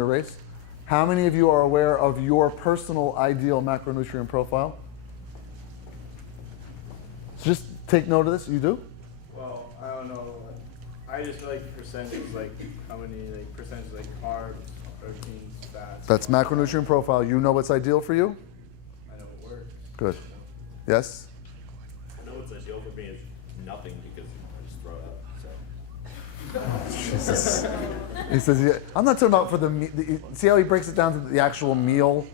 race. How many of you are aware of your personal ideal macronutrient profile? So just take note of this. You do? Well, I don't know. I just like percentage, like how many percentage like carbs, proteins, fats. That's macronutrient profile. You know what's ideal for you? I know it works. Good. Yes? I know what's ideal for me is nothing because I just throw it up. So. Jesus. He says, yeah, I'm not talking about for see how he breaks it down to the actual meal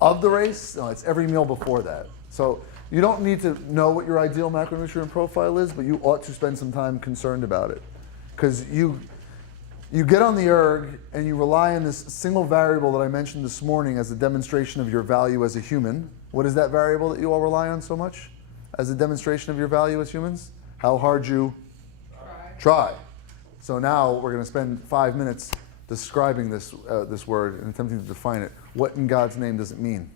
of the race? No, it's every meal before that. So you don't need to know what your ideal macronutrient profile is, but you ought to spend some time concerned about it. Because you get on the erg and you rely on this single variable that I mentioned this morning as a demonstration of your value as a human. What is that variable that you all rely on so much as a demonstration of your value as humans? How hard you try. So now we're going to spend 5 minutes describing this word and attempting to define it. What in God's name does it mean?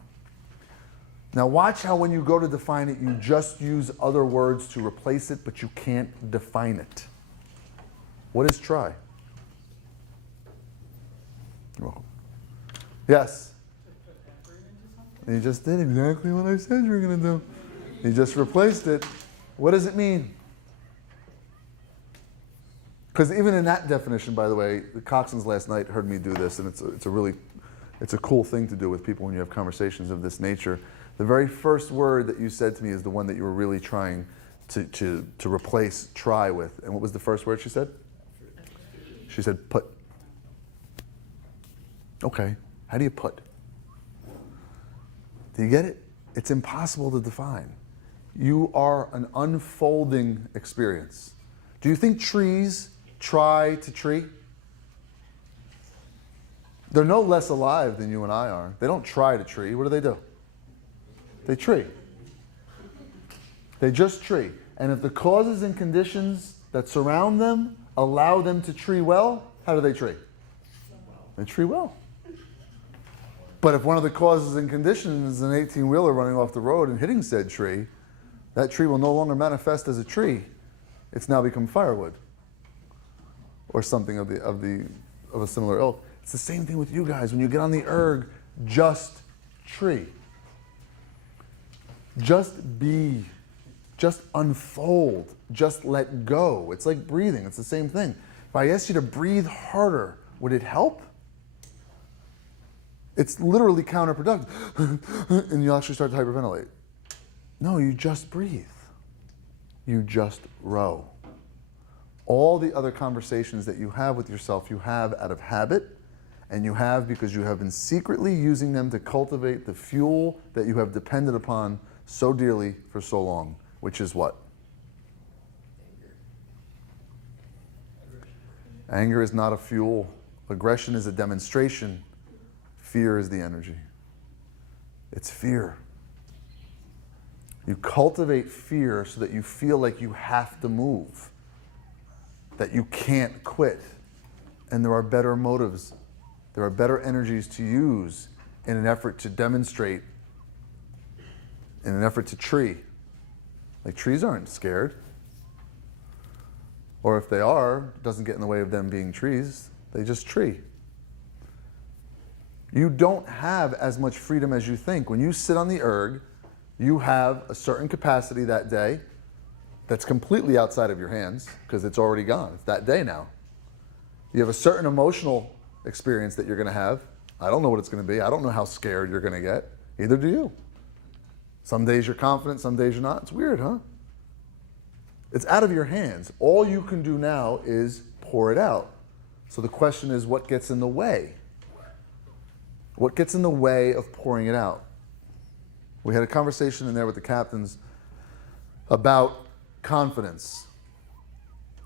Now watch how when you go to define it, you just use other words to replace it, but you can't define it. What is try? You're welcome. Yes? You just did exactly what I said you were going to do. You just replaced it. What does it mean? Because even in that definition, by the way, the Coxons last night heard me do this, and it's a cool thing to do with people when you have conversations of this nature. The very first word that you said to me is the one that you were really trying to replace try with. And what was the first word she said? She said put. Okay, how do you put? Do you get it? It's impossible to define. You are an unfolding experience. Do you think trees try to tree? They're no less alive than you and I are. They don't try to tree. What do? They tree. They just tree. And if the causes and conditions that surround them allow them to tree well, how do they tree? They tree well. But if one of the causes and conditions is an 18-wheeler running off the road and hitting said tree, that tree will no longer manifest as a tree. It's now become firewood or something of a similar ilk. It's the same thing with you guys. When you get on the erg, just tree. Just be. Just unfold. Just let go. It's like breathing. It's the same thing. If I asked you to breathe harder, would it help? It's literally counterproductive. And you actually start to hyperventilate. No, you just breathe. You just row. All the other conversations that you have with yourself, you have out of habit, and you have because you have been secretly using them to cultivate the fuel that you have depended upon so dearly for so long, which is what? Anger is not a fuel. Aggression is a demonstration. Fear is the energy. It's fear. You cultivate fear so that you feel like you have to move, that you can't quit. And there are better motives. There are better energies to use in an effort to demonstrate, in an effort to tree. Like trees aren't scared. Or if they are, it doesn't get in the way of them being trees. They just tree. You don't have as much freedom as you think. When you sit on the erg, you have a certain capacity that day that's completely outside of your hands because it's already gone. It's that day now. You have a certain emotional experience that you're going to have. I don't know what it's going to be. I don't know how scared you're going to get. Either do you. Some days you're confident, some days you're not. It's weird, huh? It's out of your hands. All you can do now is pour it out. So the question is, what gets in the way? What gets in the way of pouring it out? We had a conversation in there with the captains about confidence.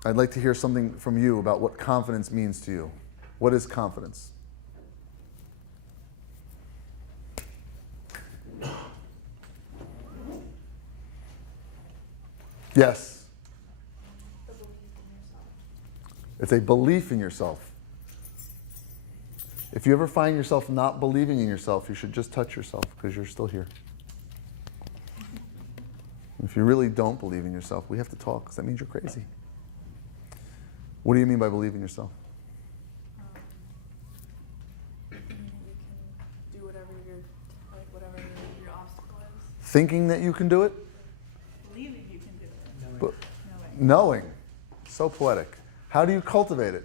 I'd like to hear something from you about what confidence means to you. What is confidence? Yes. It's a belief in yourself. If you ever find yourself not believing in yourself, you should just touch yourself because you're still here. If you really don't believe in yourself, we have to talk because that means you're crazy. What do you mean by believing in yourself? whatever your obstacle is. Thinking that you can do it, Believing you can do it. but Knowing. knowing. So poetic. How do you cultivate it?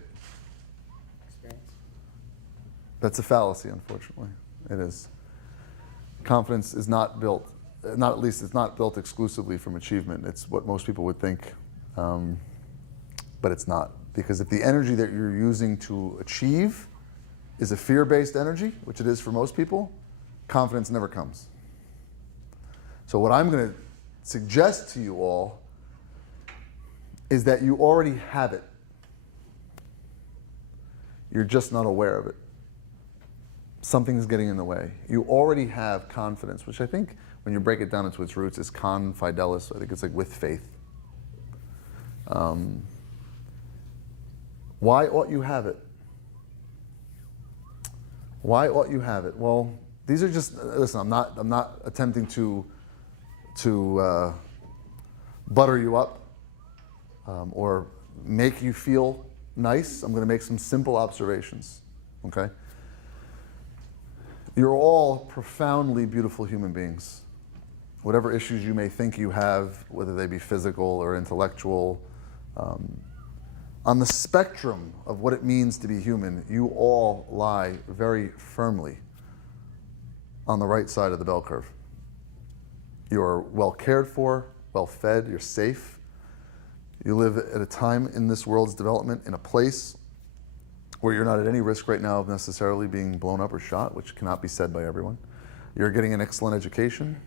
Experience. That's a fallacy, unfortunately. It is. Confidence is not built, not at least it's not built exclusively from achievement. It's what most people would think, but it's not. Because if the energy that you're using to achieve is a fear-based energy, which it is for most people, confidence never comes. So what I'm going to suggest to you all is that you already have it. You're just not aware of it. Something's getting in the way. You already have confidence, which I think when you break it down into its roots is con fidelis. I think it's like with faith. Why ought you have it? Why ought you have it? Well, these are just, listen, I'm not attempting to butter you up or make you feel nice. I'm going to make some simple observations, okay? You're all profoundly beautiful human beings. Whatever issues you may think you have, whether they be physical or intellectual, on the spectrum of what it means to be human, you all lie very firmly on the right side of the bell curve. You're well cared for, well fed, you're safe. You live at a time in this world's development in a place where you're not at any risk right now of necessarily being blown up or shot, which cannot be said by everyone. You're getting an excellent education.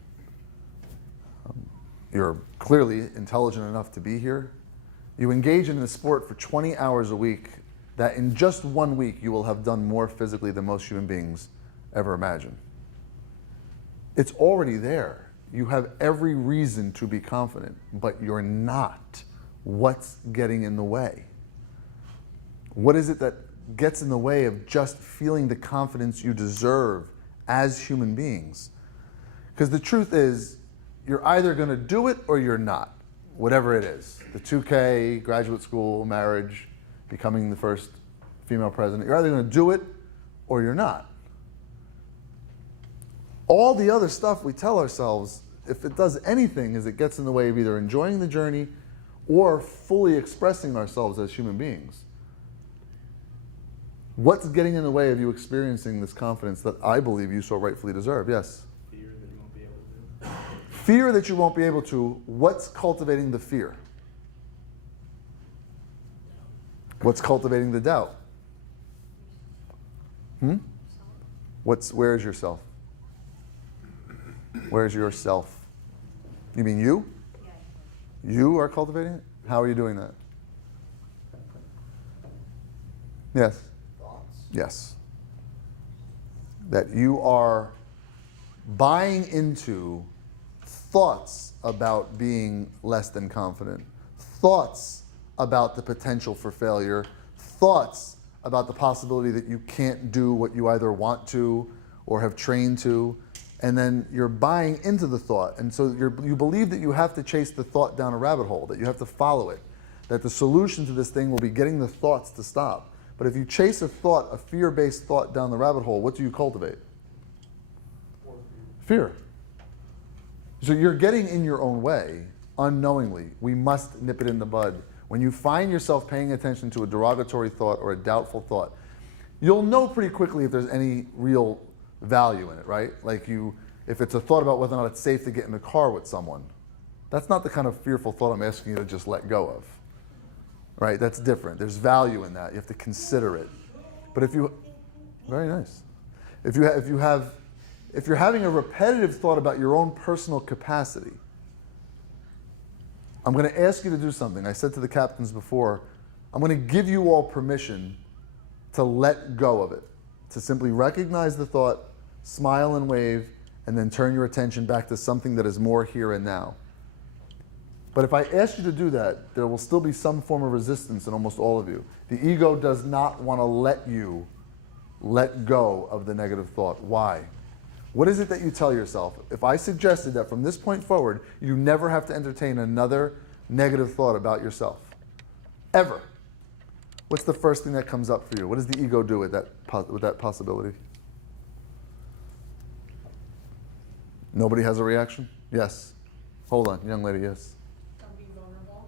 You're clearly intelligent enough to be here. You engage in a sport for 20 hours a week that in just 1 week you will have done more physically than most human beings ever imagine. It's already there. You have every reason to be confident, but you're not. What's getting in the way? What is it that gets in the way of just feeling the confidence you deserve as human beings? Because the truth is, you're either going to do it or you're not, whatever it is. The 2K, graduate school, marriage, becoming the first female president. You're either going to do it or you're not. All the other stuff we tell ourselves, if it does anything, is it gets in the way of either enjoying the journey or fully expressing ourselves as human beings. What's getting in the way of you experiencing this confidence that I believe you so rightfully deserve? Yes? Fear that you won't be able to do. Fear that you won't be able to. What's cultivating the fear? What's cultivating the doubt? Where's yourself? Where's yourself? You mean you? You are cultivating it? How are you doing that? Yes? Thoughts. Yes. That you are buying into thoughts about being less than confident, thoughts about the potential for failure, thoughts about the possibility that you can't do what you either want to or have trained to, and then you're buying into the thought. And so you believe that you have to chase the thought down a rabbit hole, that you have to follow it, that the solution to this thing will be getting the thoughts to stop. But if you chase a thought, a fear-based thought down the rabbit hole, what do you cultivate? Fear. So you're getting in your own way unknowingly. We must nip it in the bud. When you find yourself paying attention to a derogatory thought or a doubtful thought, you'll know pretty quickly if there's any real value in it, right? Like if it's a thought about whether or not it's safe to get in the car with someone, that's not the kind of fearful thought I'm asking you to just let go of, right? That's different. There's value in that. You have to consider it. But very nice. If you're having a repetitive thought about your own personal capacity, I'm going to ask you to do something. I said to the captains before, I'm going to give you all permission to let go of it, to simply recognize the thought, smile and wave, and then turn your attention back to something that is more here and now. But if I ask you to do that, there will still be some form of resistance in almost all of you. The ego does not want to let you let go of the negative thought. Why? What is it that you tell yourself? If I suggested that from this point forward, you never have to entertain another negative thought about yourself, ever, what's the first thing that comes up for you? What does the ego do with that possibility? Nobody has a reaction? Yes. Hold on, young lady, yes. Don't be vulnerable.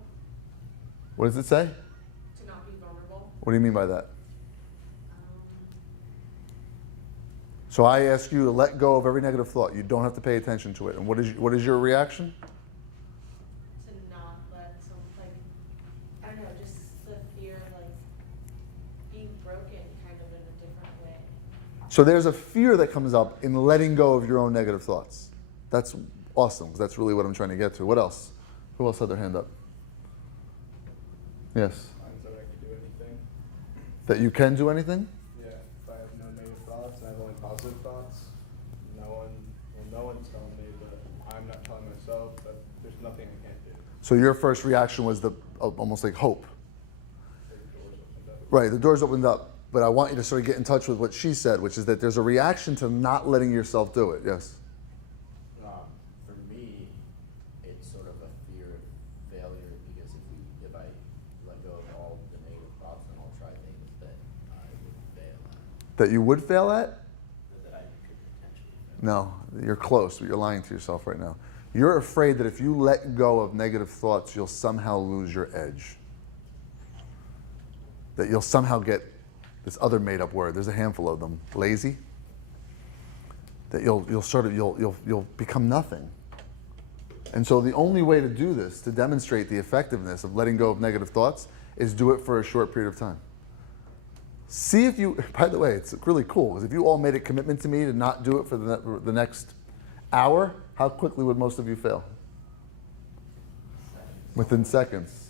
What does it say? To not be vulnerable. What do you mean by that? Um, So I ask you to let go of every negative thought. You don't have to pay attention to it. And what is your reaction? to not let some, like, I don't know, just the fear of, like, being broken kind of in a different way. So there's a fear that comes up in letting go of your own negative thoughts. That's awesome, because that's really what I'm trying to get to. What else? Who else had their hand up? Yes. Mine said I could do anything. That you can do anything? Yeah, if I have no negative thoughts and I have only positive thoughts, no one's telling me, but I'm not telling myself that there's nothing I can't do. So your first reaction was almost like hope. Like doors opened up. Right, the door's opened up, but I want you to sort of get in touch with what she said, which is that there's a reaction to not letting yourself do it. Yes. For me, it's sort of a fear of failure because if I let go of all the negative thoughts, then I'll try things that I would fail at, That you would fail at? that I could potentially fail. No, you're close, but you're lying to yourself right now. You're afraid that if you let go of negative thoughts, you'll somehow lose your edge. That you'll somehow get this other made-up word. There's a handful of them. Lazy. That you'll become nothing. And so the only way to do this, to demonstrate the effectiveness of letting go of negative thoughts, is do it for a short period of time. See if you, by the way, it's really cool, because if you all made a commitment to me to not do it for the next hour, how quickly would most of you fail? Within seconds.